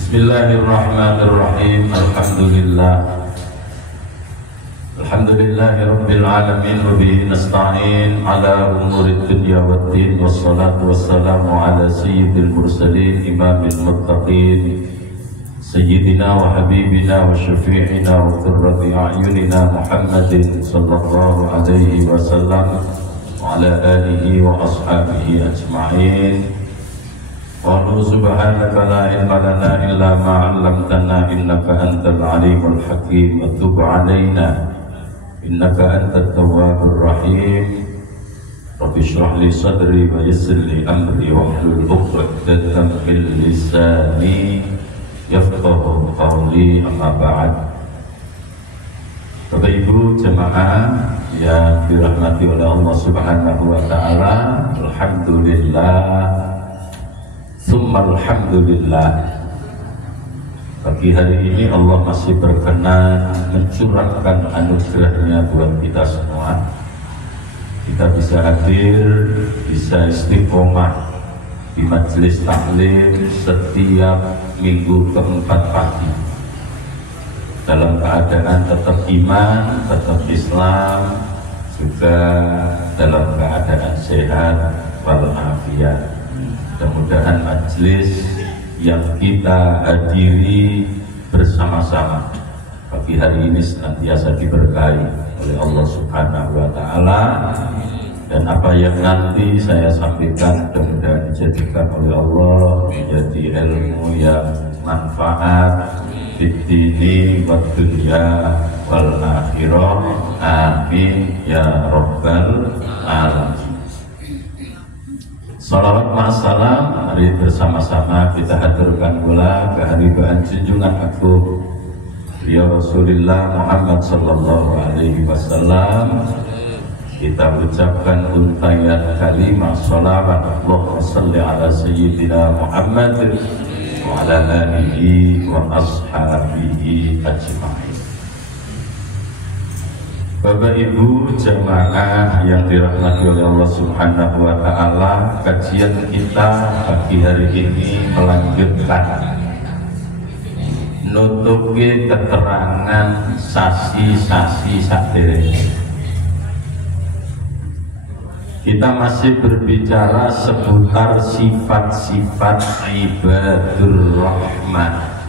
Bismillahirrahmanirrahim. Alhamdulillahi rabbil alamin wa bihi nasta'in ala umurid dunya waddin wassalatu wassalamu ala sayyidil mursalin imamil muttaqin sayyidina wa habibina wa syafi'ina wa qurrati a'yunina Muhammadin sallallahu alaihi wasallam wa ala alihi wa ashabihi ajma'in. Qalu subhanaka la ilma lana illa ma 'allamtana innaka antal alimul hakim wa tub 'alaina innaka antat tawwabur rahim. Rabbi shrah li sadri wa yassir li amri wahlul 'uqdatam min lisani yafqahu qawli, amma ba'd. Bapak Ibu jemaah yang dirahmati oleh Allah Subhanahu wa taala, alhamdulillah summa alhamdulillah, pagi hari ini Allah masih berkenan mencurahkan anugerahnya buat kita semua. Kita bisa hadir, bisa istiqomah di majelis taklim setiap minggu keempat pagi dalam keadaan tetap iman, tetap Islam, juga dalam keadaan sehat walafiat. Mudah-mudahan majelis yang kita hadiri bersama-sama pagi hari ini senantiasa diberkahi oleh Allah Subhanahu wa taala, dan apa yang nanti saya sampaikan mudah-mudahan dijadikan oleh Allah menjadi ilmu yang manfaat fid dini wad dunya wal akhirah, amin ya rabbal alamin. Salawat ma'assalam, mari bersama-sama kita haturkan pula keharibaan junjungan agung beliau Rasulullah Muhammad sallallahu alaihi wasallam. Kita ucapkan untayan kalimah salawat, Allahumma shalli ala sayyidina Muhammad wa ala alihi wa ashabihi ajma'in. Bapak Ibu jamaah yang dirahmati oleh Allah Subhanahu wa taala, kajian kita pagi hari ini melanjutkan nutupi keterangan sasi-sasi saderenge. Kita masih berbicara seputar sifat-sifat ibadur rahman,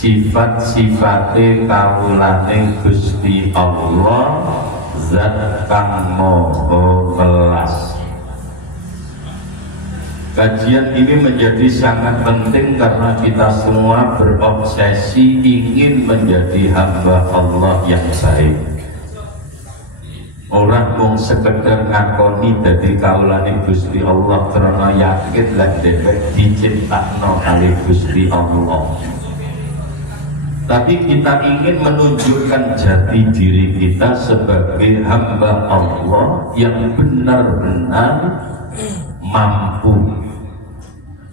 sifat-sifate kawulane Gusti Allah zat kang maha welas. Kajian ini menjadi sangat penting karena kita semua berobsesi ingin menjadi hamba Allah yang baik. Orang mung sekedar ngakoni dadi kawulane Gusti Allah karena yakin lan dhewek diciptakno kali Gusti Allah. Tapi kita ingin menunjukkan jati diri kita sebagai hamba Allah yang benar-benar mampu,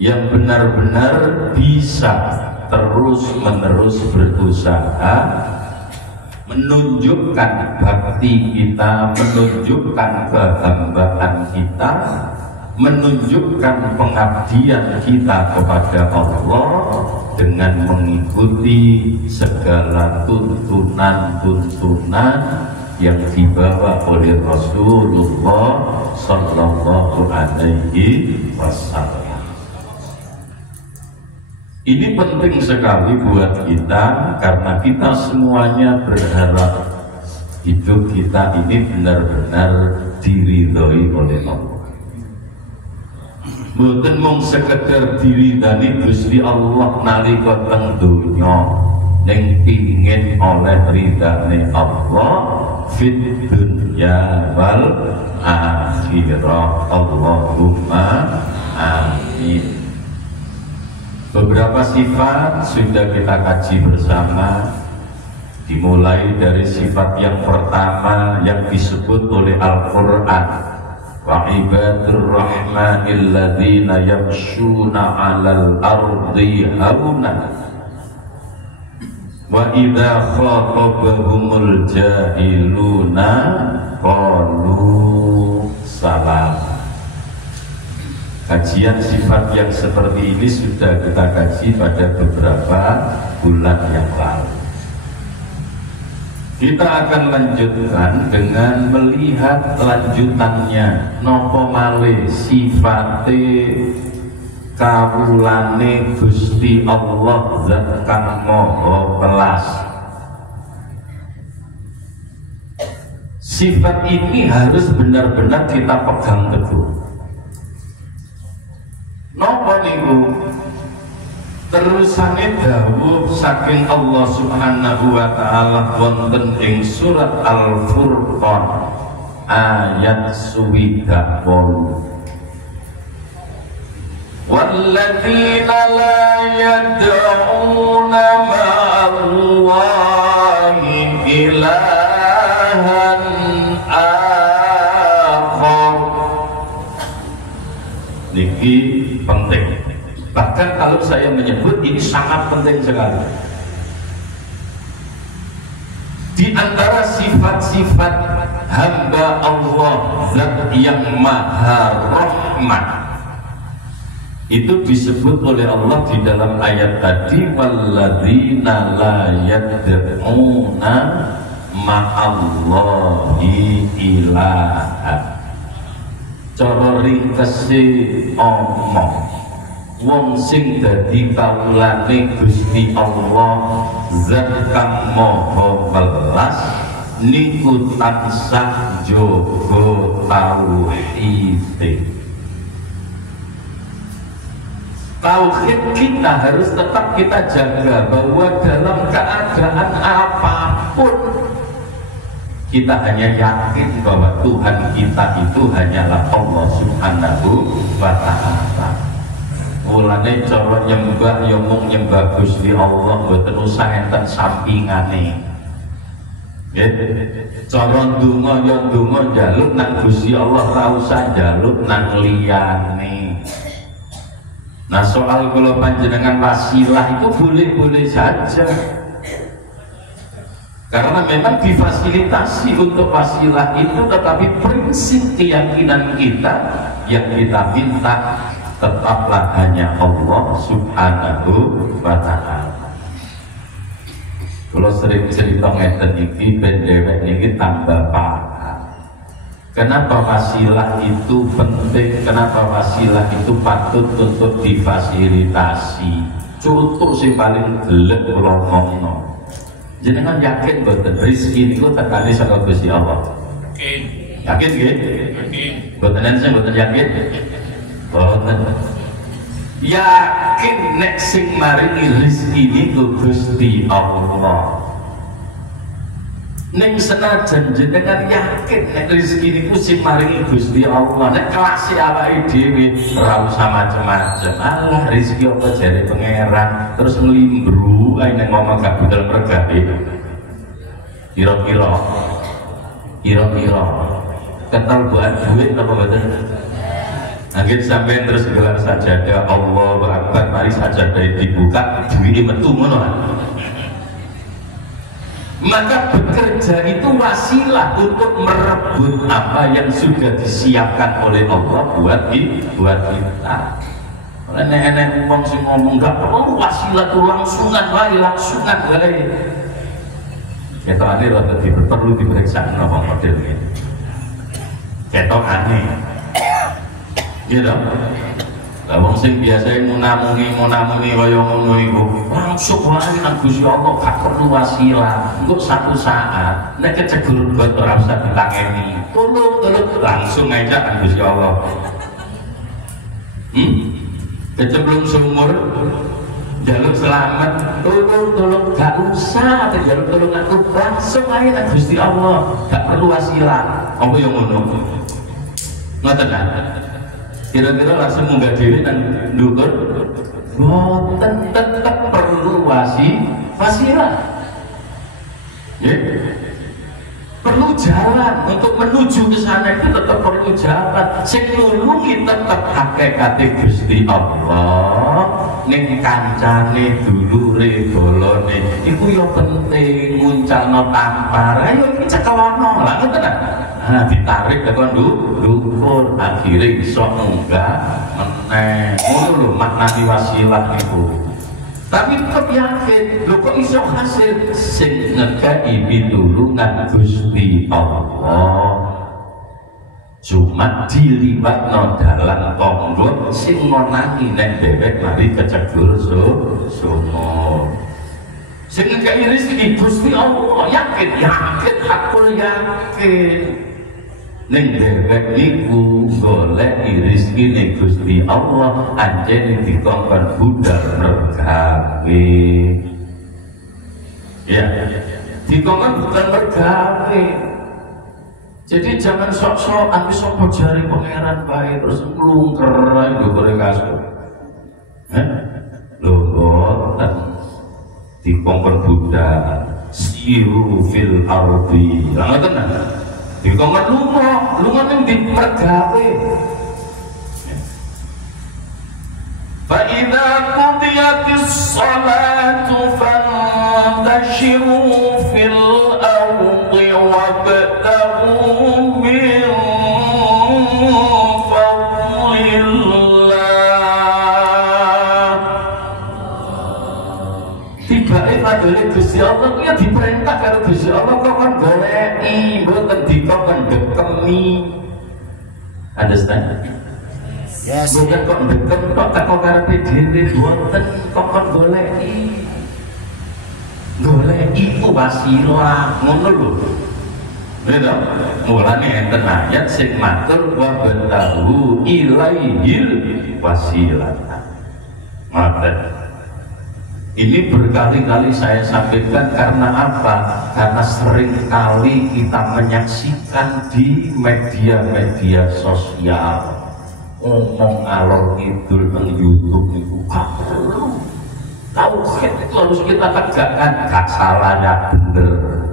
yang benar-benar bisa terus-menerus berusaha menunjukkan bakti kita, menunjukkan kehambaan kita, menunjukkan pengabdian kita kepada Allah dengan mengikuti segala tuntunan-tuntunan yang dibawa oleh Rasulullah sallallahu alaihi wasallam. Ini penting sekali buat kita karena kita semuanya berharap hidup kita ini benar-benar diridhoi oleh Allah. Mboten mung sekedar diridani Gusti Allah nalika teng donya, ning pingin oleh ridane Allah fit dunya wal akhirah. Allahumma amin. Beberapa sifat sudah kita kaji bersama, dimulai dari sifat yang pertama yang disebut oleh Al-Quran, wa ibadur rahmanil ladzina yamshuna 'alal ardi hauna wa idza khatabahumul jahiluna qalu salam. Kajian sifat yang seperti ini sudah kita kaji pada beberapa bulan yang lalu. Kita akan lanjutkan dengan melihat lanjutannya. Nopo malih sifate kawulane Gusti Allah Zat kang Maha Welas. Sifat ini harus benar-benar kita pegang teguh. Napa niku terusane dawuh saking Allah Subhanahu wa taala wonten ing surat Al-Furqan ayat 20. Walladzina la yad'una ma'allahi ilahan akhar. Niki penting. Bahkan kalau saya menyebut ini sangat penting sekali. Di antara sifat-sifat hamba Allah Zat yang Maha Rahman itu disebut oleh Allah di dalam ayat tadi, walladzina la yad'una ma'allahi ilaha. Cara ringkese omong, wong sing dadi kawulane Gusti Allah Zat kang Maha Welas niku tansah jaga tauhid. Tauhid kita harus tetap kita jaga, bahwa dalam keadaan apapun kita hanya yakin bahwa Tuhan kita itu hanyalah Allah Subhanahu wa ta'ala. Mulane cara nyembah ya mung nyembah Gusti Allah, mboten usah enten sampingane. Nggih. Cara ndonga ya ndonga njaluk nang Gusti Allah, ora usah njaluk nang liyane. Nah, soal kalau panjenengan wasilah itu boleh-boleh saja. Karena memang difasilitasi untuk wasilah itu, tetapi prinsip keyakinan kita yang kita minta tetaplah hanya Allah Subhanahu wa ta'ala. Kalau sering cerita ngeten iki ben dhewek niki tambah paham. Kenapa wasilah itu penting? Kenapa wasilah itu patut untuk difasilitasi? Contoh sing paling gelem kula ngomong. Jenengan yakin boten rezeki niku tekane saka Gusti Allah? Yakin. Yakin nggih? Yakin. Boten enten boten yakin? Boten. Yakin nek sing maringi rezeki niku Gusti Allah. Ning senajan jenengan yakin nek rezeki niku sing maringi Gusti Allah, nek kelas awake dhewe ora usah macem-macem. Allah rezeki apa jare pangeran terus ngelimbru ae nek ngomong gak budal mergawe. Kira-kira ketal buat duit apa mboten? Angin sampai terus gelar sajadah Allahu Akbar, mari sajadah dibuka duit metu ngono. Maka bekerja itu wasilah untuk merebut apa yang sudah disiapkan oleh Allah buat kita. Oleh nenek uang sing ngomong gak perlu wasilah itu langsungan wae. Ketok aneh rada perlu diperiksa nama model ini. Ketok aneh, gitu. Lah wong sing biasa munamuni kaya ngono iku langsung wae nang Gusti Allah, gak perlu wasilah. Engko satu saat nek kecegur got ora usah ditangeni. Tolong langsung ngajak nang Gusti Allah. Kecemplung sumur jaluk selamat, tolong gak usah jaluk tolong aku, langsung aja nang Gusti Allah, gak perlu wasilah. Apa yang ngono? Ngoten kan? Kira-kira langsung munggah diri dan ndukur, boten tetap perlu wasilah. Ya? Perlu jalan untuk menuju ke sana, itu tetap perlu jalan. Sing nulungi tetap hakikat Gusti Allah. Ning kancane dulure dolone iku yo penting, nguncalno tampar. Ayo iki cekelono lah ngoten ta. Nah, ditarik tekan dhuwur akhire iso munggah meneh. Ngono lho maknani wasilah niku. Tapi tetap yakin, lho kok iso hasil sing ngekei pitulungan Gusti Allah. Cuma diliwatno dalan tangga sing ngonangi nek dhewek mari kecegur sumur. Sing ngekei rezeki Gusti Allah, yakin hakul yakin. Ning dhewek niku golek rezeki ning Gusti Allah anjene dikongkon budal mergawe. Ya, dikongkon budal mergawe. Jadi jangan sok-sokan wis sapa jari pangeran bae terus nglungker ae ndukure kasur. Lho boten dikongkon budal siru fil ardi. Lah ngoten nah. Dikongkon lunga ning di mergawe. Fa idza qudiyatis salatu fantashiru fil ardi wabtaghu min fadlillah. Tibake padane Gusti Allah kuwi diperintah karo Gusti Allah kok kon goleki mboten dikongkon dekemi. Understand? Yes. Bukan kok dekem kok teko karepe dhewe mboten kok kon goleki. Goleki iku wasilah, ngono lho. Lha mulane enten ayat sing matur wa batahu ilaihil wasilah. Ngoten. Ini berkali-kali saya sampaikan karena apa? Karena sering kali kita menyaksikan di media-media sosial ngomong alor idul nang YouTube itu perlu. Tauhid itu harus kita tegakkan, gak salahnya bener.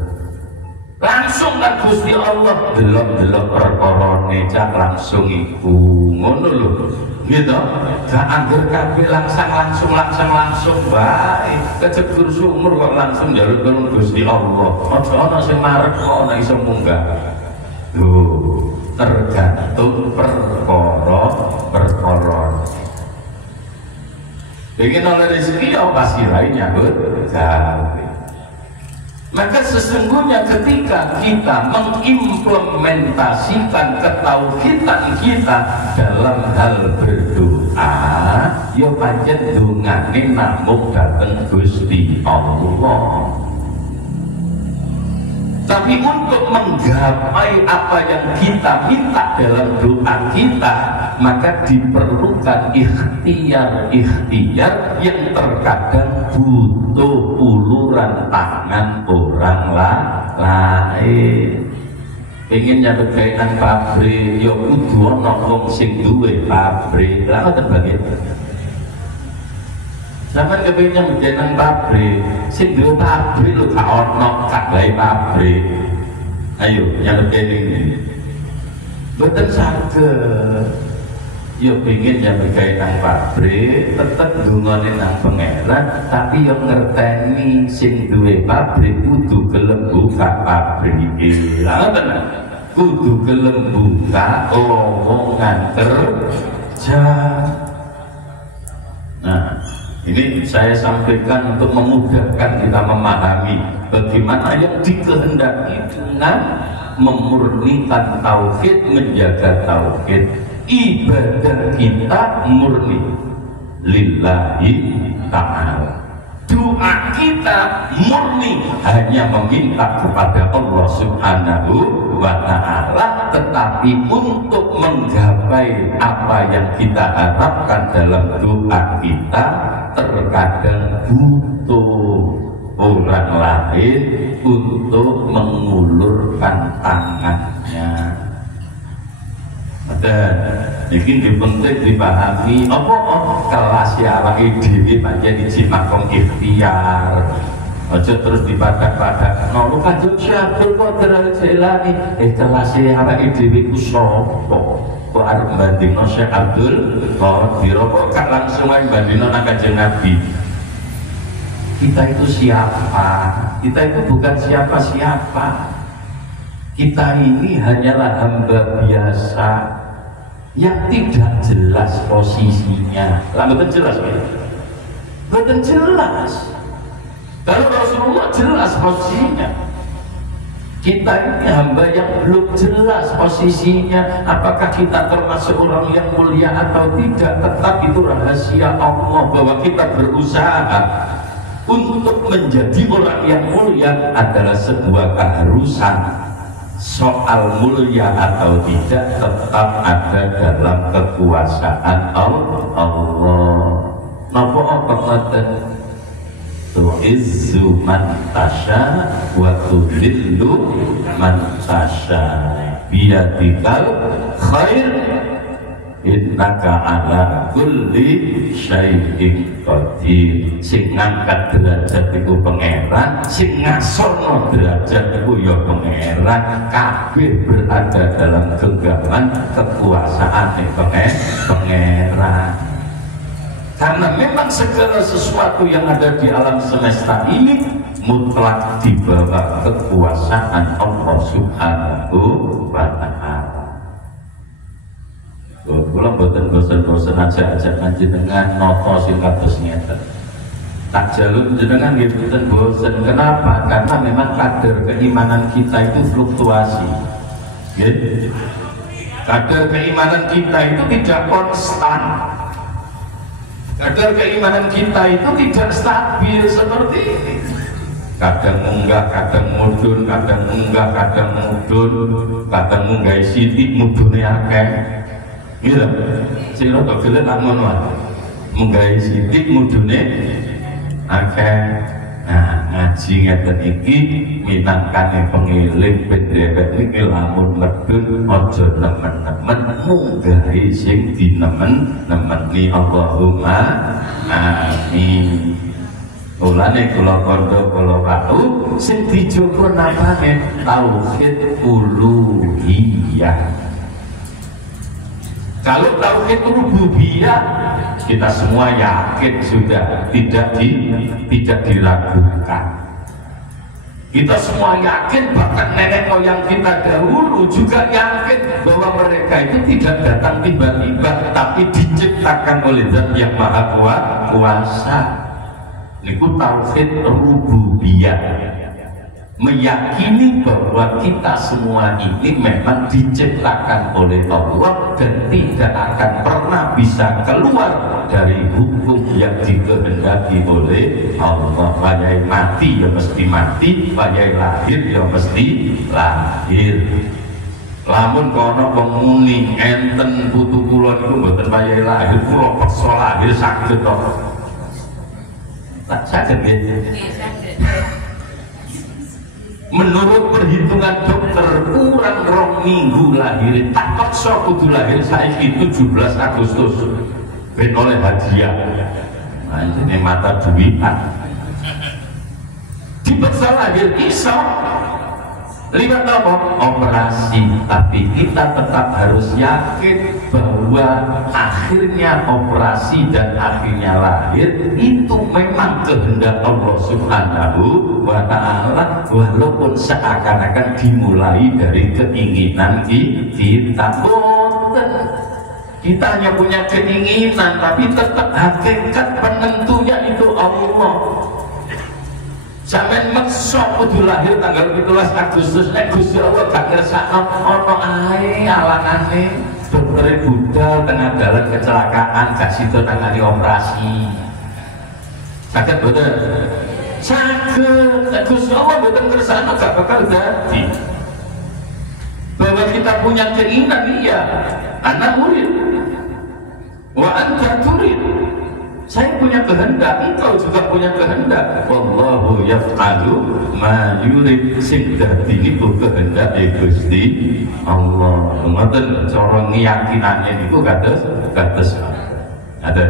Langsung kan Gusti Allah delok-delok perkorone cak langsung iku ngono lho. Gitu, gak anggur kabeh langsung baik kecegur sumur kok langsung njaluk tulung Gusti Allah. Aja ana sing marep kok ana iso munggah. Lho, tergantung perkara. Pengen oleh rezeki ya pasti lainnya gawe. Maka sesungguhnya ketika kita mengimplementasikan ketauhidan kita dalam hal berdoa, ya pancen dungane namung dhateng Gusti Allah. Tapi untuk menggapai apa yang kita minta dalam doa kita, maka diperlukan ikhtiar-ikhtiar yang terkadang butuh uluran tangan orang lain. Pengen nyabet kaitan pabrik, ya kudu ana wong sing duwe pabrik. Lah ngoten bagian. Sampai kepingin menjadikan pabrik, sing duwe pabrik lu gak ono gak gawe pabrik. Ayo, yang lebih ini. Betul saged. Yo pengen yang berkaitan pabrik, tetep dungane nang pangeran, tapi yo ngerteni sing duwe pabrik kudu gelem buka pabrik iki. Lah ngoten. Kudu gelem buka lowongan kerja. Nah, ini saya sampaikan untuk memudahkan kita memahami bagaimana yang dikehendaki dengan memurnikan tauhid, menjaga tauhid. Ibadah kita murni lillahi ta'ala. Doa kita murni hanya meminta kepada Allah Subhanahu wa ta'ala, tetapi untuk menggapai apa yang kita harapkan dalam doa kita terkadang butuh orang lain untuk mengulurkan tangannya. Mungkin penting dipahami apa kelas ya awake dhewe pancen iki makom ikhtiar. Aja terus dipadak-padak. Nopo Kanjeng Syabul Qadir Al-Jailani kelas ya awake dhewe ku sapa? Kok arep bandingno Syekh Abdul Qadir kok gak langsung ae bandingno nang Kanjeng Nabi. Kita itu siapa? Kita itu bukan siapa-siapa. Kita ini hanyalah hamba biasa yang tidak jelas posisinya. Lah betul jelas ya? Betul jelas. Kalau Rasulullah jelas posisinya, kita ini hamba yang belum jelas posisinya. Apakah kita termasuk orang yang mulia atau tidak? Tetap itu rahasia Allah, bahwa kita berusaha untuk menjadi orang yang mulia adalah sebuah keharusan. Soal mulia atau tidak tetap ada dalam kekuasaan Allah. Napa ngoten? Tu'izzu man tasha wa tudhillu man tasha biyadikal khair innaka ala kulli syai'in qadir. Sing ngangkat derajat iku pangeran, sing ngasorno derajat iku ya pangeran. Kabeh berada dalam genggaman kekuasaan pangeran. Karena memang segala sesuatu yang ada di alam semesta ini mutlak di bawah kekuasaan Allah Subhanahu wa Ta'ala. Kula mboten bosen-bosen ajak-ajak panjenengan nata sing kados ngeten. Tak jalur jenengan nggih mboten bosen. Kenapa? Karena memang kadar keimanan kita itu fluktuasi. Nggih. Kadar keimanan kita itu tidak konstan. Kadar keimanan kita itu tidak stabil seperti ini. Kadang munggah, kadang mudun, kadang munggah, kadang mudun, kadang munggah sithik, mudune akeh. Gitu. Sing rada gelem tak ngono ae. Munggah sithik, mudune akeh. Nah, ngaji ngeten iki minangkane pengeling ben dhewek iki lamun medun aja nemen-nemen munggahi sing dinemen-nemeni. Allahumma amin. Mulane kula kandha kula wau sing dijogo napane tauhid uluhiyah. Kalau tauhid rububiyah kita semua yakin sudah tidak diragukan. Kita semua yakin, bahkan nenek moyang kita dahulu juga yakin bahwa mereka itu tidak datang tiba-tiba, tapi diciptakan oleh Zat yang Maha Kuasa. Niku tauhid rububiyah. Meyakini bahwa kita semua ini memang diciptakan oleh Allah dan tidak akan pernah bisa keluar dari hukum yang dikehendaki oleh Allah. Wayai mati ya mesti mati, wayai lahir ya mesti lahir. Lamun kono pemuni enten putu kula niku mboten wayai lahir, kula paksa lahir saged to. Tak saged nggih. Menurut perhitungan dokter kurang 2 minggu lahir, tak paksa kudu lahir saiki 17 Agustus ben oleh hadiah. Nah, ini mata duitan dipaksa lahir iso lewat apa? Operasi. Tapi kita tetap harus yakin bahwa akhirnya operasi dan akhirnya lahir itu memang kehendak Allah Subhanahu wa Ta'ala, walaupun seakan-akan dimulai dari keinginan kita. Kita hanya punya keinginan, tapi tetap hakikat penentunya itu Allah. Sampai maksa kudu lahir tanggal 17 Agustus, Gusti Allah gak ngersakno ono ae alangane dokter budal tengah dalan kecelakaan gak sido tangani operasi. Saged boten? Saged. Gusti Allah boten ngersakno gak bakal dadi. Bahwa kita punya keinginan, iya. Anak murid. Wa anta turid. Saya punya kehendak, engkau juga punya kehendak. Wallahu yaf'alu ma yurid. Sing dadi niku kehendak Gusti Allah. Ngoten cara ngeyakinane niku kados ada.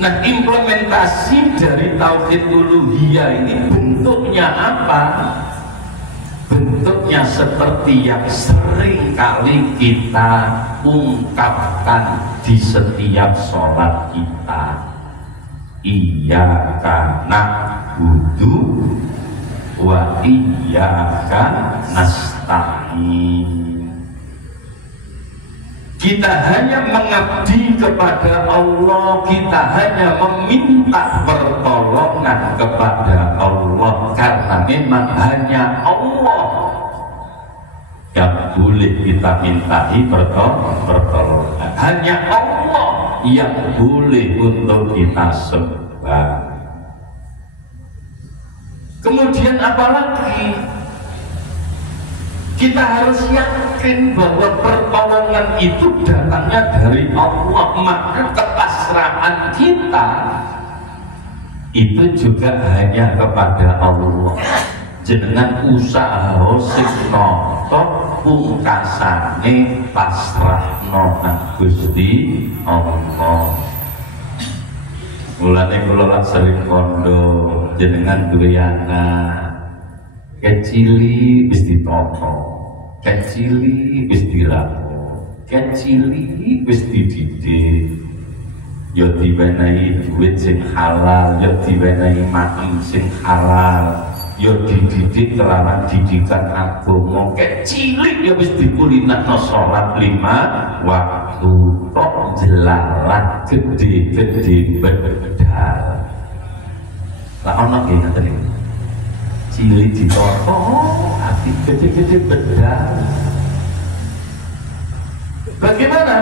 Nah, implementasi dari tauhid uluhiyah ini bentuknya apa? Bentuknya seperti yang sering kali kita ungkapkan di setiap sholat kita. Iyyaka na'budu wa iyyaka nasta'in. Kita hanya mengabdi kepada Allah, kita hanya meminta pertolongan kepada Allah, karena memang hanya Allah yang boleh kita mintai pertolongan. Hanya Allah yang boleh untuk kita sembah. Kemudian apalagi? Kita harus yakin bahwa pertolongan itu datangnya dari Allah, maka kepasrahan kita itu juga hanya kepada Allah. Jenengan usaha sing nata pungkasane pasrahno nang Gusti Allah. Mulane kula sering kondo jenengan duwe anak kecili wis ditata, kecili wis dirapo, kecili wis dididik, ya diwenehi duit sing halal, ya diwenehi makan sing halal, ya dididik kelawan didikan agama. Kecili ya wis dipulinakno salat 5 waktu, kok jelalat gede-gede bedal. Lah ana nggih ngoten iki. Cilik ditoto, hati gede-gede bedal. Bagaimana?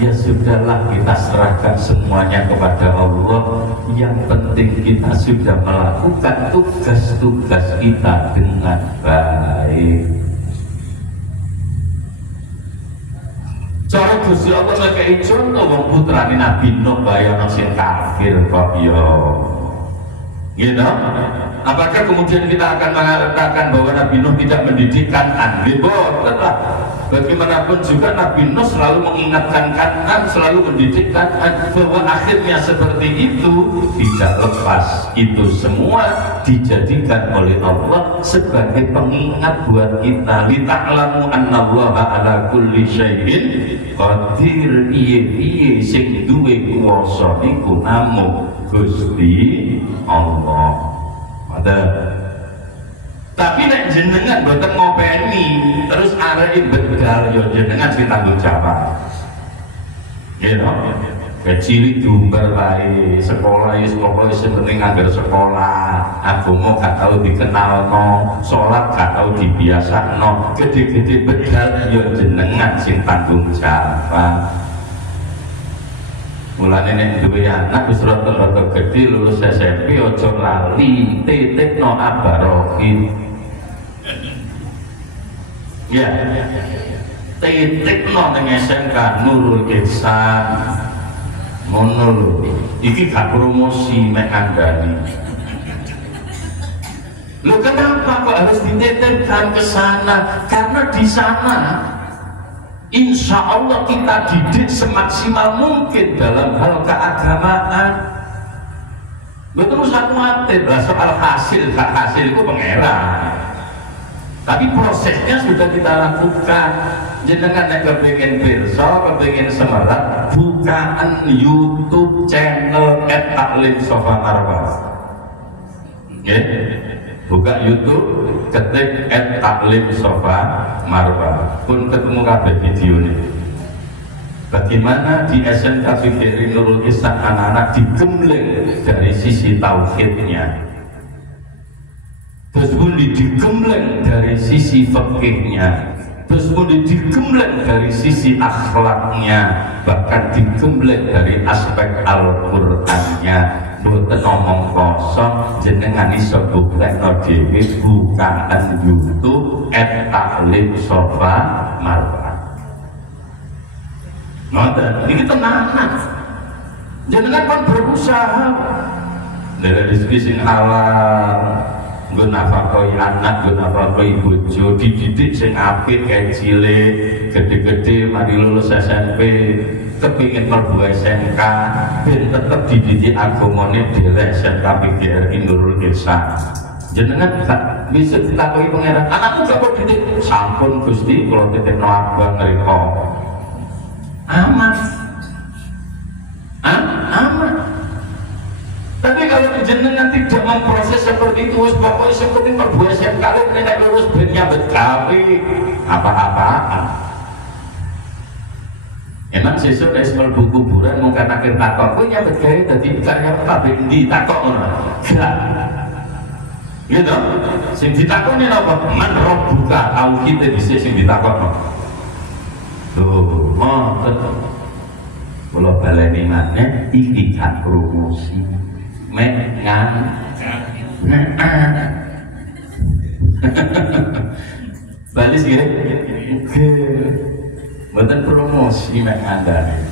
Ya sudahlah, kita serahkan semuanya kepada Allah. Yang penting kita sudah melakukan tugas-tugas kita dengan baik. Cara Gusti Allah ngekei contoh wong putrane Nabi Nuh bayono sing kafir kok ya. Gitu? Apakah kemudian kita akan mengatakan bahwa Nabi Nuh tidak mendidik Kan'an? Betul. Bagaimanapun juga Nabi Nuh selalu mengingatkan Kan'an, selalu mendidik Kan'an, bahwa akhirnya seperti itu tidak lepas. Itu semua dijadikan oleh Allah sebagai pengingat buat kita. Lita'lamu annallaha ala kulli syai'in qadir. Iye sing duwe kuwasa iku namung Gusti Allah. Ada. Tapi nek jenengan boten ngopeni terus arek bedal yo jenengan sing tanggung jawab. Nggih to? Kecil diumbar wae, sekolah wis pokoke sing penting anggar sekolah, agama gak tau dikenalno, salat gak tau dibiasakno, gede-gede bedal yo jenengan sing tanggung jawab. Mulane nek duwe anak wis rada-rada gedhe lulus SMP aja lali titipno abarokin. Ya. Titipno ning SMK Nurul Ihsan. Ngono lho. Iki gak promosi mek kandhani. Loh kenapa kok harus dititipkan ke sana? Karena di sana insya Allah kita didik semaksimal mungkin dalam hal keagamaan. Betul usah khawatir soal hasil, hak hasil itu pengeran. Tapi prosesnya sudah kita lakukan. Jenengan nek kepengin pirsa, kepengin semerap, bukaan YouTube channel @taklim Sofa Marwah. Nggih. Buka YouTube, ketik @taklim Sofa Marwah, pun ketemu kabeh video ini. Bagaimana di SMK Fikri Nurul Ihsan anak-anak digembleng dari sisi tauhidnya, terus pun digembleng dari sisi fikihnya, terus pun digembleng dari sisi akhlaknya, bahkan digembleng dari aspek Al-Qur'annya. Boten ngomong kosong, jenengan iso buklekno dhewe bukaan YouTube @taklim Sofa Marwah. Ngoten, ini tenanan. Jenengan kan berusaha dari rezeki sing halal, nggo nafakoi anak, nggo nafakoi bojo, dididik sing apik kayak cilik, gede-gede mari lulus SMP, kepingin mlebu SMK, ben tetep dididik agamane dhewe SMK PGRI Nurul Ihsan. Jenengan gak bisa ditakoki pangeran, anakku gak kok didik, sampun Gusti kula titipno abang ngriko. Aman. Aman. Tapi kalau jenengan tidak memproses seperti itu, pokoknya seperti mlebu SMK nek lulus ben nyambet gawe apa-apaan. Memang sesuk nek mlebu kuburan mung kan akhir takok, kowe nyambet gawe dadi karya kabeh ndi takok ngono. Gak. Gitu. Sing ditakoni napa? Man rabbuka, tauhid dhisik sing ditakokno. Tuh, ngoten. Kula baleni maneh iki gak promosi. Mek ngan. Balis gini. Bukan promosi mengandalkan.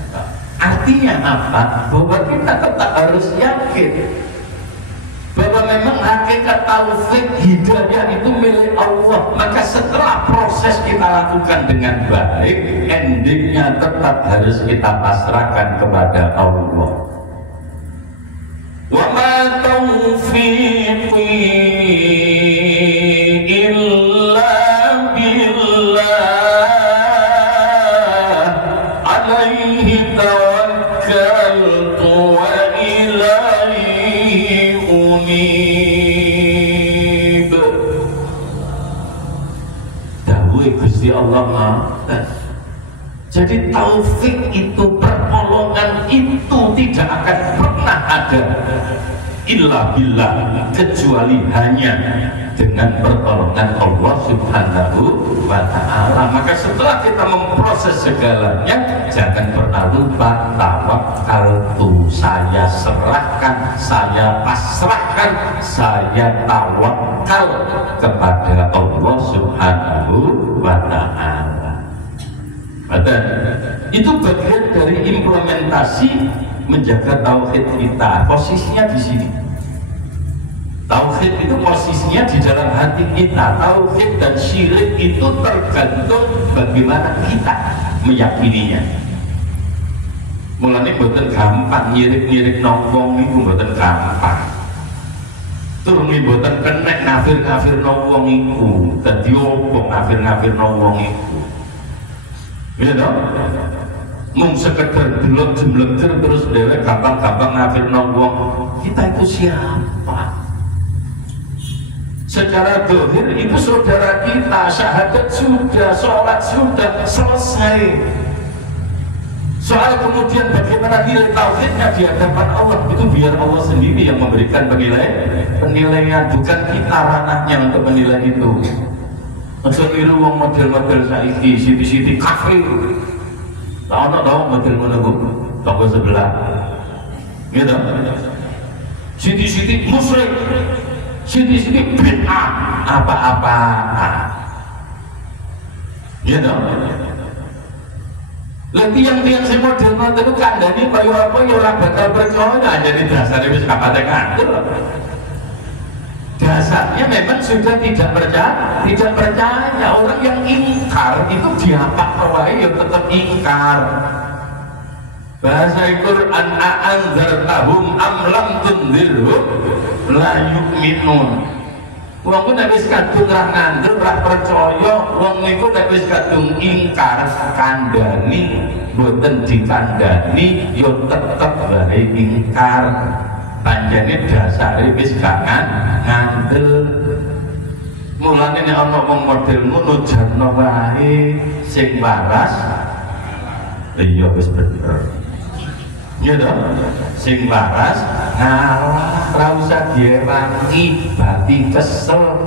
Artinya apa? Bahwa kita tetap harus yakin bahwa memang hakikat taufik hidayah itu milik Allah. Maka setelah proses kita lakukan dengan baik, endingnya tetap harus kita pasrahkan kepada Allah. Wa ma taufiqi illa billah. Alaihi tawakkaltu wa ilaihi unib. Dawuh Gusti Allah. Jadi taufik itu, pertolongan itu tidak akan pernah ada illa billah, kecuali hanya dengan pertolongan Allah Subhanahu wa ta'ala. Maka setelah kita memproses segalanya, jangan pernah lupa tawakkaltu, saya serahkan, saya pasrahkan, saya tawakal kepada Allah Subhanahu wa ta'ala. Itu bagian dari implementasi menjaga tauhid kita. Posisinya di sini. Tauhid itu posisinya di dalam hati kita. Tauhid dan syirik itu tergantung bagaimana kita meyakininya. Mulanya buatan gampang, nyirik-nyirik nongkong itu buatan gampang. Turun buatan kenek ngafir-ngafir nongkong itu. Tadi opong ngafir-ngafir nongkong itu. Gitu dong? Mung sekedar delok jemleger terus dewek gampang-gampang ngafir nongkong. Kita itu siapa? Secara dohir itu saudara kita, syahadat sudah, sholat sudah selesai. Soal kemudian bagaimana nilai tauhidnya di hadapan Allah, itu biar Allah sendiri yang memberikan penilaian, bukan kita ranahnya untuk menilai itu. Untuk niru wong model-model saiki, siti-siti kafir. Tahu model-model toko sebelah. Gitu. Siti-siti musyrik. Siti-siti bid'ah apa-apa. Ya dong. Lah tiang-tiang si model-model itu kandani kaya apa ya ora bakal percaya, jadi dasarnya wis kapate ngatur. Dasarnya memang sudah tidak percaya. Orang yang ingkar itu diapak wae ya tetap ingkar. Bahasa Al-Quran a'anzartahum am lam tunzirhum la yu'minun. Wong ku nek wis kadung ra ngandel ra percaya, wong niku nek wis kadung ingkar kandhani mboten dikandhani ya tetep wae ingkar. Panjane dasare wis gak ngandel. Mulane nek ana wong model ngono jarno wae sing waras. Iya wis bener. Ya dong, sing waras ngalah, ra usah diewangi, bati kesel,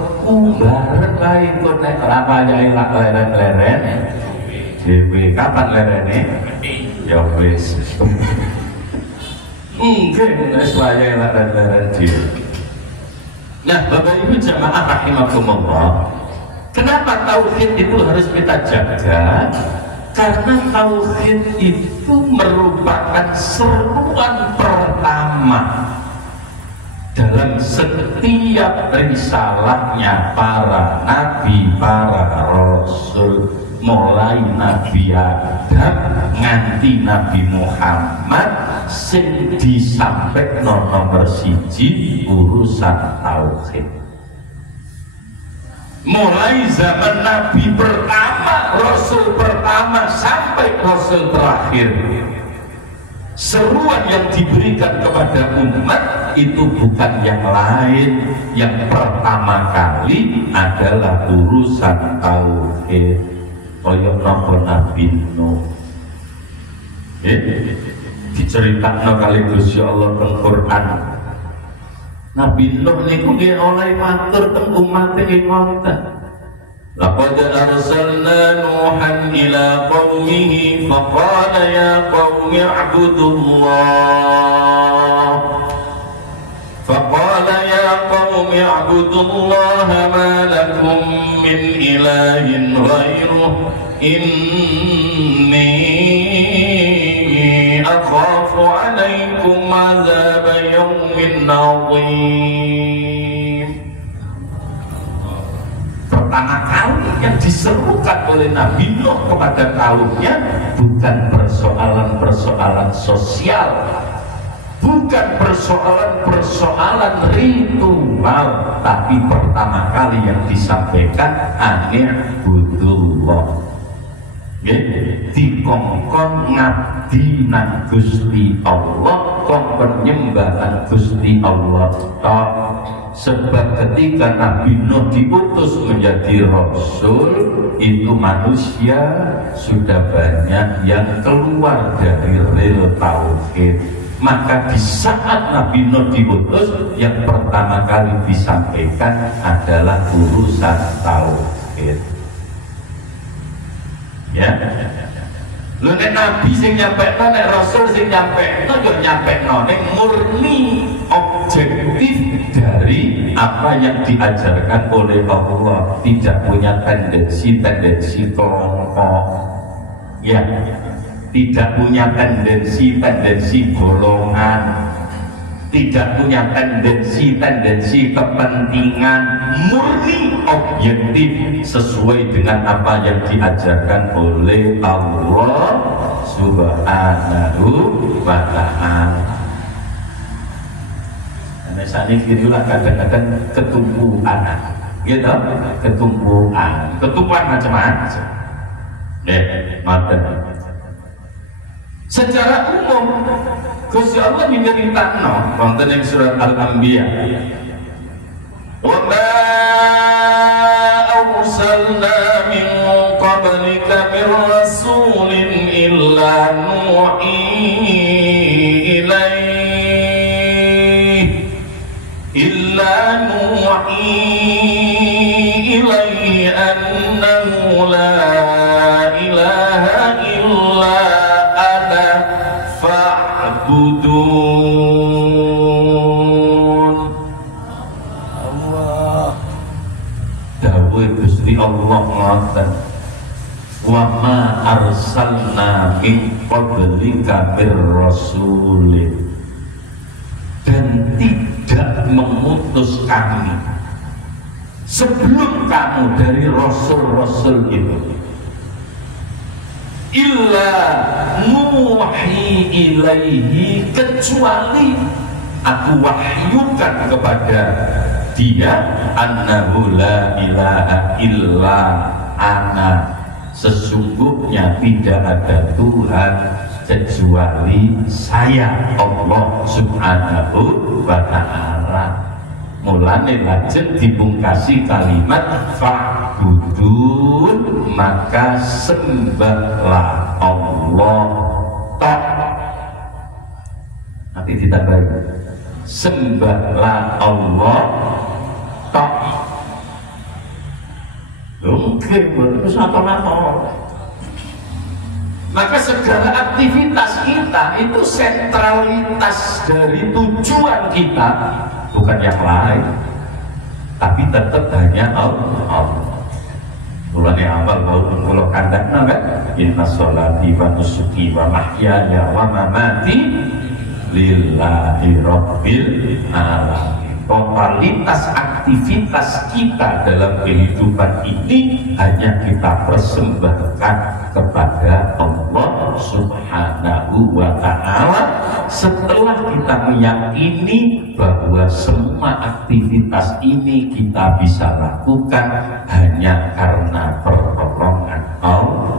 bareng bae kok nek ora payahe lak leren-leren. Dewe kapan lerene? Ya wis. Mungkin wis payahe lak leren dhewe. Nah, Bapak Ibu jamaah rahimakumullah. Kenapa tauhid itu harus kita jaga? Karena tauhid itu merupakan seruan pertama dalam setiap risalahnya para nabi, para rasul, mulai Nabi Adam nganti Nabi Muhammad, sing disampaikan nomor siji urusan tauhid. Mulai zaman Nabi pertama, Rasul pertama sampai Rasul terakhir, seruan yang diberikan kepada umat itu bukan yang lain. Yang pertama kali adalah urusan tauhid. Kaya napa Nabi Nuh. Diceritakan kali Gusti Allah teng Quran. Nabi Nuh niku nggih oleh matur teng umate ngoten. Laqad arsalna Nuhan ila qaumihi faqala ya qaumi i'budullah. Faqala ya qaumi i'budullah ma lakum min ilahin ghairuh inni akhafu alaikum azab yaumin azim. Pertama kali yang diserukan oleh Nabi Nuh kepada kaumnya bukan persoalan-persoalan sosial, bukan persoalan-persoalan ritual, tapi pertama kali yang disampaikan ani'budullah. Dikongkon ngabdi nang Gusti Allah, kongkon nyembah Gusti Allah tok. Sebab ketika Nabi Nuh diutus menjadi Rasul, itu manusia sudah banyak yang keluar dari rel tauhid. Maka di saat Nabi Nuh diutus, yang pertama kali disampaikan adalah urusan tauhid. Ya, lu nek Nabi sing nyampekno, nek Rasul sing nyampekno, yo nyampekno nek murni objektif dari apa yang diajarkan oleh Allah, tidak punya tendensi kelompok, ya, tidak punya tendensi golongan, tidak punya tendensi kepentingan, murni objektif sesuai dengan apa yang diajarkan oleh Allah Subhanahu wa ta'ala. Nah, saat ini itulah kadang-kadang ketumpuan, gitu, ketumpuan macam-macam. Secara umum Gusti Allah menceritakan wonten ing surat Al-Anbiya, wa ma arsalna min qablika min rasulin illa nuhi ilaihi annahu la ilaha illa ana fa'budun. Allah dawuh Gusti Allah ngoten, wa ma arsalna min qablika bir rasulin, dan tidak mengutus kami sebelum kamu dari rasul-rasul itu illa nuhi ilaihi, kecuali aku wahyukan kepada dia annahu la ilaha illa ana, sesungguhnya tidak ada Tuhan kecuali saya, Allah Subhanahu wa ta'ala. Mulane lajeng dipungkasi kalimat fa'budun, maka sembahlah Allah tok. Nanti ditambahin, sembahlah Allah tok. Mungkin betul satu nama. Maka segala aktivitas kita itu sentralitas dari tujuan kita bukan yang lain, tapi tetap hanya Allah. Mulane awal kula kandhakna kan, inna sholati wa nusuki wa mahyaya wa mamati lillahi rabbil alamin. Totalitas aktivitas kita dalam kehidupan ini hanya kita persembahkan kepada Allah Subhanahu wa ta'ala, setelah kita meyakini bahwa semua aktivitas ini kita bisa lakukan hanya karena pertolongan Allah.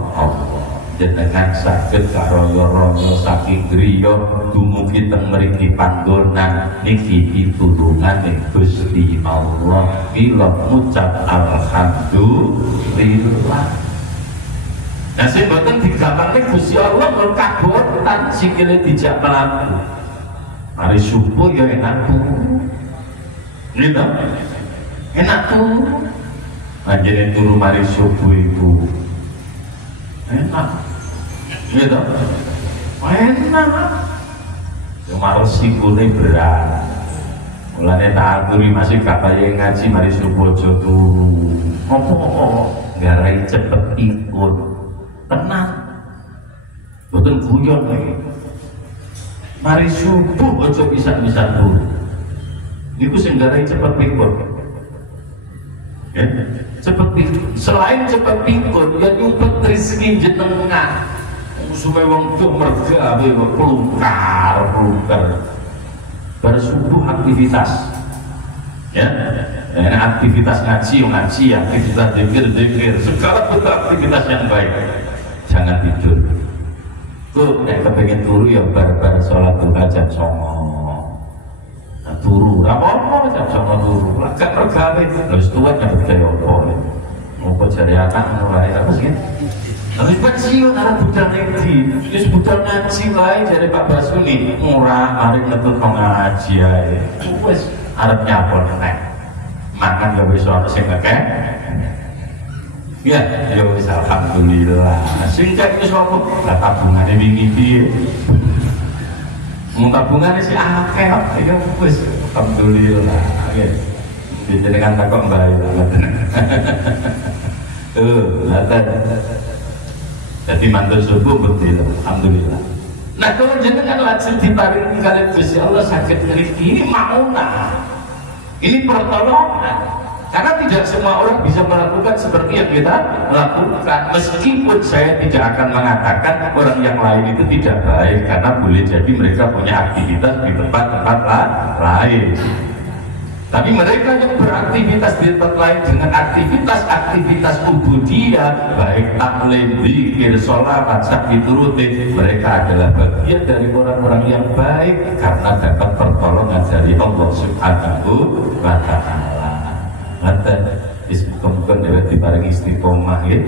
Jenengan saged karoyo-royo saking griya dumugi teng mriki panggonan niki pitulungane Gusti Allah. Bila ngucap alhamdulillah. Nah sing mboten digampangke Gusti Allah kok kabotan sikile dijak mlaku. Mari subuh ya enak turu. Gitu. Enak turu. Anjene turu mari subuh itu. Enak. Gitu. Enak. Cuma resikonya berat. Mulane tak aturi masih katanya ngaji mari subuh aja turu. Apa garai cepet ikut. Tenang. Boten guyon lagi. Mari subuh aja bisa-bisa turu. Niku sing garai cepet ikut. Ya, cepet ikut. Selain cepet ikut, ya nyumpet rezeki jenengan. Supaya wong tuh mergawe pelungkar. Pada subuh aktivitas, ya, aktivitas ngaji, aktivitas zikir, segala bentuk aktivitas yang baik. Jangan tidur. Tuh, kepengen turu ya bar sholat duha jam 09.00. Nah, turu, apa jam 09.00 turu. Agak mergawe, terus tua nyebut kayak apa? Mau cari akan mulai apa sih? Tapi pensiun arah budal ngaji, terus budal ngaji wae dari Pak Basuni murah, mari ngetut ngaji ae. Wes arep nyapon nek. Makan gak bisa ana sing akeh. Ya, ya wis alhamdulillah. Sing kek wis apa? Lah tabungane wingi piye? Mun tabungane sih akeh kok. Ya wis alhamdulillah. Ya. Jenengan takok mbae ngoten. Jadi mantul subuh betul, alhamdulillah. Nah kalau jenengan lajeng diparingi kali Gusti Allah sakit ngriki ini maunah, ini pertolongan. Karena tidak semua orang bisa melakukan seperti yang kita lakukan. Meskipun saya tidak akan mengatakan orang yang lain itu tidak baik, karena boleh jadi mereka punya aktivitas di tempat-tempat lain. Tapi mereka yang beraktivitas di tempat lain dengan aktivitas ubudiyah, baik taklim, zikir, sholawat, sakit turuti, mereka adalah bagian dari orang-orang yang baik karena dapat pertolongan dari Allah Subhanahu wa Ta'ala. Mudah-mudahan dapat diparingi istiqomah, ya.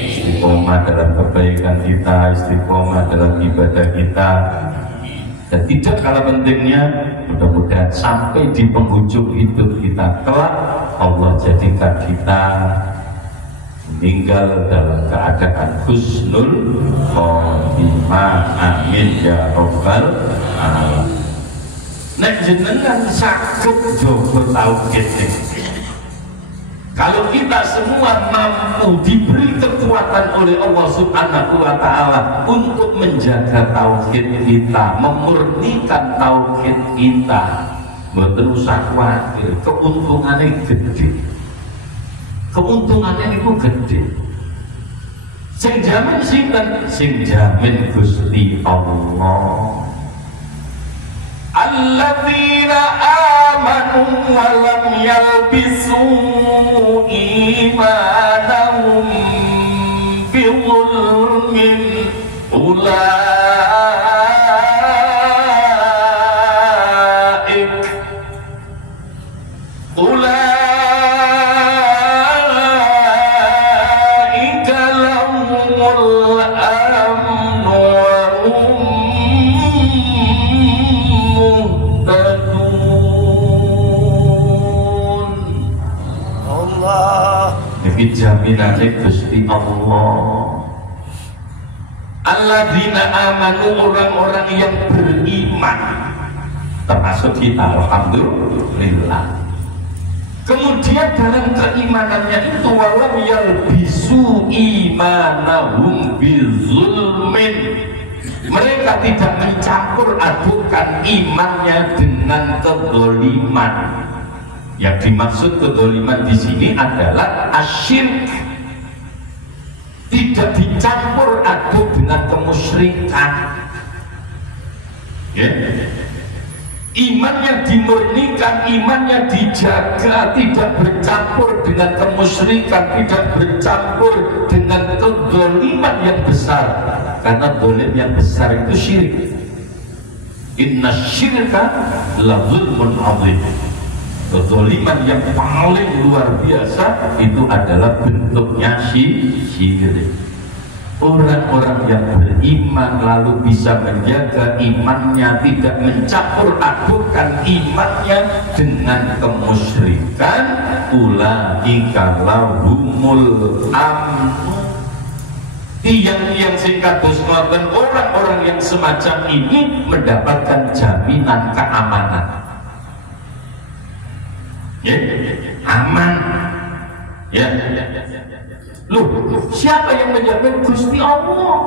Istiqomah dalam kebaikan kita, istiqomah dalam ibadah kita. Dan tidak kalah pentingnya, mudah-mudahan sampai di penghujung hidup kita kelak Allah jadikan kita meninggal dalam keadaan husnul khotimah. Amin ya rabbal alamin. Nek jenengan sakit jogo tauhid. Kalau kita semua mampu diberi kekuatan oleh Allah Subhanahu wa Ta'ala untuk menjaga tauhid kita, memurnikan tauhid kita, mboten usah khawatir, keuntungannya gede. Keuntungannya itu gede. Sing jamin sinten? Sing jamin Gusti Allah. Alladzina amanu wa lam yalbisu imanahum bizulmin ulaika lahumul amnu wa hum jaminane Gusti Allah. Alladzina amanu, orang-orang yang beriman, termasuk kita, alhamdulillah. Kemudian dalam keimanannya itu walam yalbisu imanahum bizulmin, mereka tidak mencampur adukan imannya dengan kezaliman. Yang dimaksud kedzaliman di sini adalah asyirk, tidak dicampur aduk dengan kemusyrikan. Ya. Iman yang dimurnikan, iman yang dijaga, tidak bercampur dengan kemusyrikan, tidak bercampur dengan kedzaliman yang besar. Karena zalim yang besar itu syirik. Inna syirka la zulmun azim. Kezaliman yang paling luar biasa itu adalah bentuknya syirik. Orang-orang yang beriman lalu bisa menjaga imannya, tidak mencampur adukan imannya dengan kemusyrikan, ulaika lahumul amn. Tiang-tiang singkat ngoten, orang-orang yang semacam ini mendapatkan jaminan keamanan. Ya, aman. Ya. Loh, siapa yang menjamin? Gusti Allah.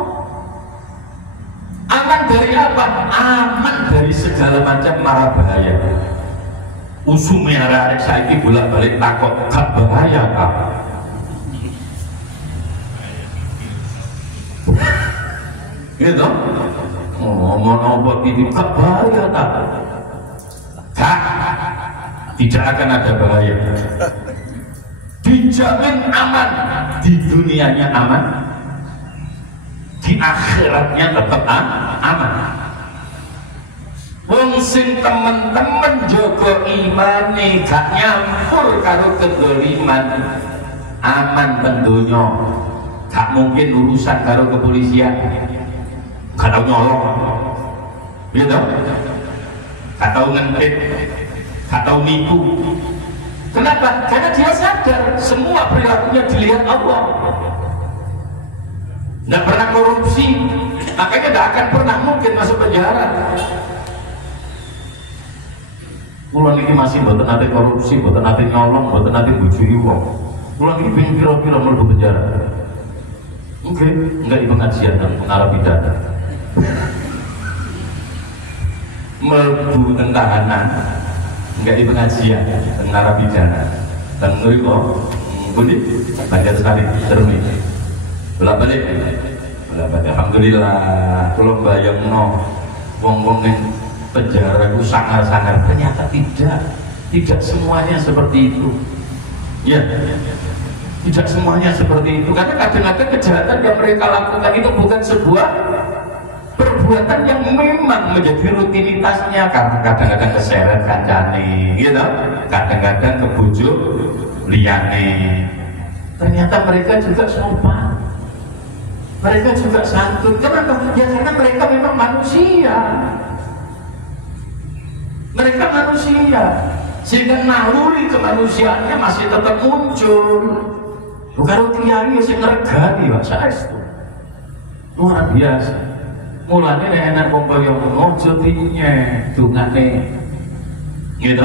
Aman dari apa? Aman dari segala macam mara bahaya. Usume arek saiki bolak-balik takut, gak bahaya kah? Gitu? Ngomong apa ini gak bahaya tak? Gak, tidak akan ada bahaya. Dijamin aman, di dunianya aman, di akhiratnya tetap aman. Wong sing temen-temen jaga imane gak nyampur karo kedoliman, aman tentunya. Gak mungkin urusan karo kepolisian, gak tau nyolong, gitu? Gak tau ngentip, gak tau nipu. Kenapa? Karena dia sadar semua perilakunya dilihat Allah. Tidak pernah korupsi, makanya tidak akan pernah mungkin masuk penjara. Pulang ini masih buatan nanti korupsi, buatan nanti nyolong, buatan nanti bujui wong. Pulang ini pengen kira-kira mau penjara. Oke, enggak di pengajian dan pengarah pidana. Melbu tahanan. Enggak di pengajian dan narapidana dan nguriko kulit banyak sekali termi bolak-balik alhamdulillah. Kalau bayang wong-wong yang penjara itu sangar-sangar, ternyata tidak semuanya seperti itu ya, tidak semuanya seperti itu, karena kadang-kadang kejahatan yang mereka lakukan itu bukan sebuah perbuatan yang memang menjadi rutinitasnya, karena kadang-kadang keseret kancane, gitu, kadang-kadang kebujuk liyane. Ternyata mereka juga sopan, mereka juga santun. Kenapa? Ya karena mereka memang manusia, mereka manusia, sehingga naluri kemanusiaannya masih tetap muncul. Bukan kiai yang ngeregani, Pak, saestu luar biasa. Mulanya enak kompor yang ngojo tinya dungane, gitu,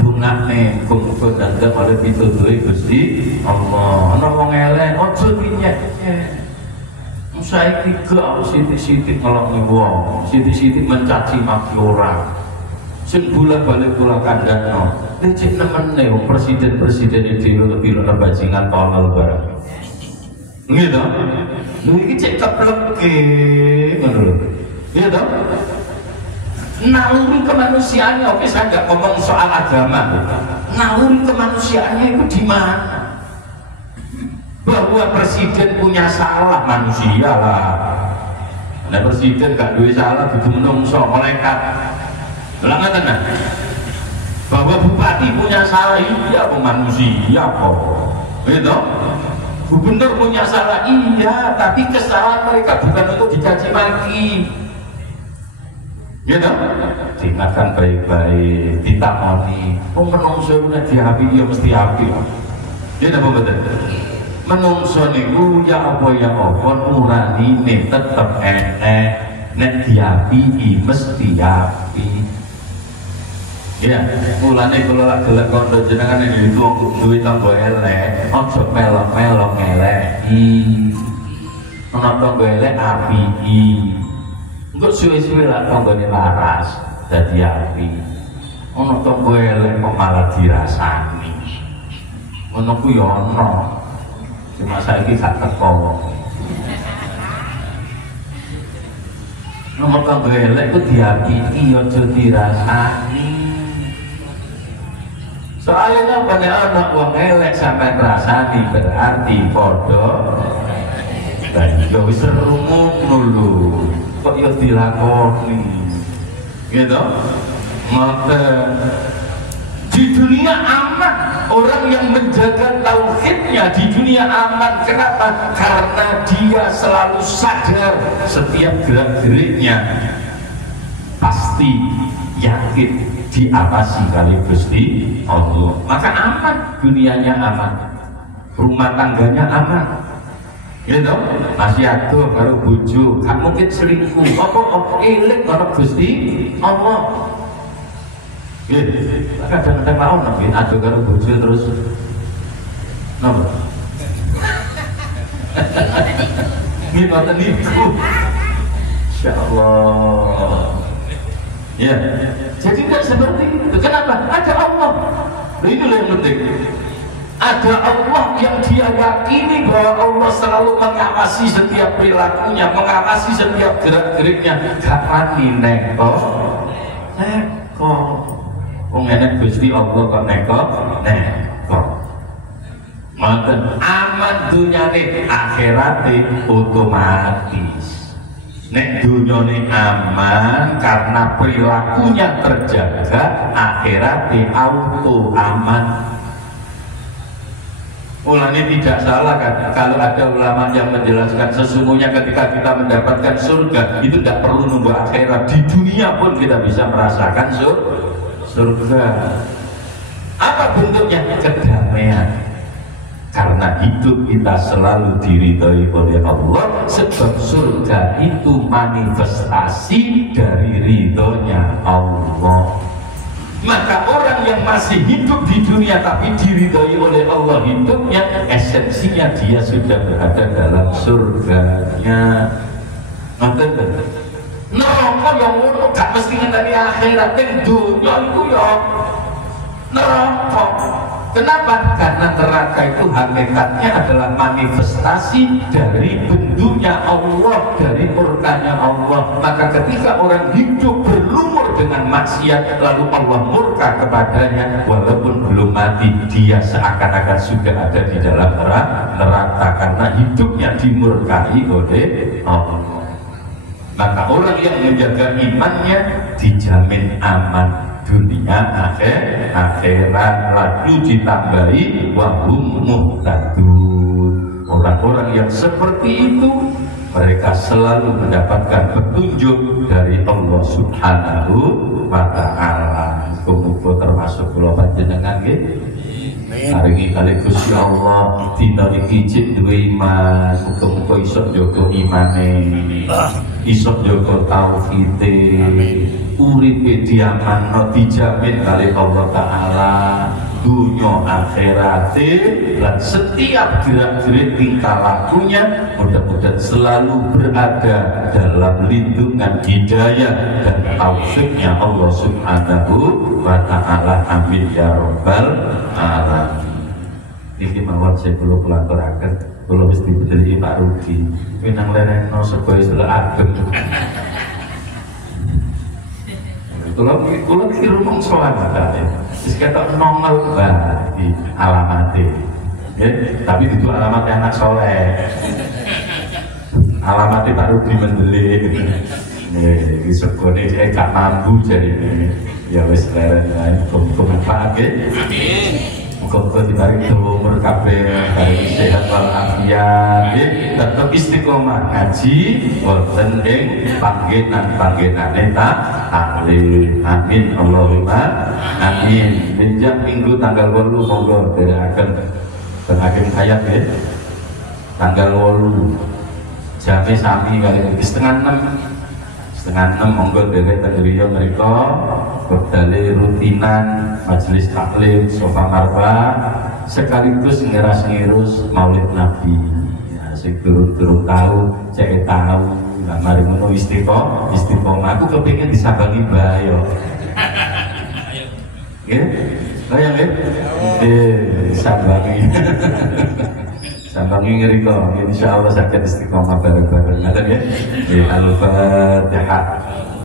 dungane kumpul dan pada pintu doi Gusti Allah. Ana wong elek ojo tinya. Saiki gak sithik-sithik ngelongi wong, sithik-sithik mencaci maki orang. Sing bolak-balik kula kandhano, lecet nemene wong presiden-presiden iki lebih bajingan tolol barang. Gitu, lu ini cek kepleke, ngono lho, gitu. Naluri kemanusiaannya, oke saya nggak ngomong soal agama, naluri kemanusiaannya itu di mana? Bahwa presiden punya salah, manusia lah. Nah presiden gak duwe salah, gitu menungso, malaikat. Belangan tenang. Bahwa bupati punya salah, iya kok manusia kok, gitu. Gubernur punya salah, iya, tapi kesalahan mereka bukan untuk dicaci maki, gitu. Diingatkan baik-baik, ditakoni. Menungso udah diapi, dia mesti api, dia apa betul? Menungso niku ya apa nurani nih tetep enek, nek diapi mesti api. Ya, mulane kula lak gelek kondo jenengan iki untuk duwe tangga elek, aja melok-melok ngeleki. Ana tangga elek apiki. Engko suwe-suwe lak tanggane laras dadi api. Ana tangga elek kok malah dirasani. Ngono ku ya ana. Cuma saiki gak teko. Nomor tangga elek ku diapiki aja dirasani. Soalnya pada anak wong elek sampai rasani berarti podo dan juga bisa rumung dulu kok ya dilakoni, gitu. Maka di dunia aman aman. Orang yang menjaga tauhidnya di dunia aman. Kenapa? Karena dia selalu sadar setiap gerak-geriknya pasti yakin diawasi kali Gusti Allah. Maka aman, dunianya aman, rumah tangganya aman. Gitu, masih ada kalau bojo, kan mungkin selingkuh, apa eling kalau Gusti Allah. Gitu, kadang-kadang mau nabi ada kalau bojo terus, napa? Gimana niku? Insya Allah. Ya, jadi tidak seperti itu. Kenapa? Ada Allah. Nah, inilah yang penting. Ada Allah yang dia yakini bahwa Allah selalu mengawasi setiap perilakunya, mengawasi setiap gerak-geriknya. Gak rani neko. Enak Gusti Allah kok neko. Maten aman dunyane, akhirate otomatis. Nek dunyane aman karena perilakunya terjaga, akhiratnya auto aman. Mulanya tidak salah kan kalau ada ulama yang menjelaskan sesungguhnya ketika kita mendapatkan surga itu tidak perlu nunggu akhirat, di dunia pun kita bisa merasakan surga. Apa bentuknya? Kedamaian. Karena hidup kita selalu diridhoi oleh Allah, sebab surga itu manifestasi dari ridhonya Allah. Maka orang yang masih hidup di dunia tapi diridhoi oleh Allah hidupnya, esensinya dia sudah berada dalam surganya. Neraka yang ngono gak mesti ngenteni akhirat, ning dunya itu ya neraka. Kenapa? Karena neraka itu hakikatnya adalah manifestasi dari bendunya Allah, dari murkanya Allah. Maka ketika orang hidup berlumur dengan maksiat lalu Allah murka kepadanya, walaupun belum mati dia seakan-akan sudah ada di dalam neraka karena hidupnya dimurkai oleh Allah. Maka orang yang menjaga imannya dijamin aman dunia akhirat, lalu ditambahi wahum muhtadun. Orang-orang yang seperti itu mereka selalu mendapatkan petunjuk dari Allah Subhanahu wa Ta'ala. Muga-muga termasuk kula panjenengan nggih. Hari kali Gusti Allah dina iki cek duwe iman, muga-muga iso njaga imane, iso njaga tauhide, uripe diamanno dijamin kali Allah Ta'ala dunya akhirate, dan setiap gerak-gerik tingkah lakunya mudah-mudahan selalu berada dalam lindungan hidayah dan taufiknya Allah Subhanahu wa Ta'ala. Amin ya rabbal alamin. Iki mawon saya perlu pelaturaken, kula wis dibeli Pak Rudi pinang lereno supaya sela adem. Kula iki rumong sowan padahal wis ketok nongol banget di alamate. Tapi itu alamat anak soleh. Alamatnya Pak Rudi mendelik. Iki segone gak mampu jadi ya wis leren ae bermanfaat nggih. Amin. Muga-muga dibari umur kabeh, bari sehat walafiat, tetep istiqomah ngaji wonten ing panggenan-panggenane taklim. Amin Allahumma amin. Benjak minggu tanggal 8 monggo derekaken tengahing hayat nggih. Tanggal 8 jame sami kali setengah 6 monggo derek teng griya mriku berdale rutinan majelis taklim sofa marba sekaligus ngeras-ngerus maulid Nabi. Ya, sing turun tahu, cek tahu. Lah mari ngono istiqomah. Aku kepengin disambangi Mbah yo. Nggih? Bayang nggih? Sambangi. Sambangi ngriko, insyaallah saged istiqomah bareng-bareng. Ngoten nggih? Al-Fatihah.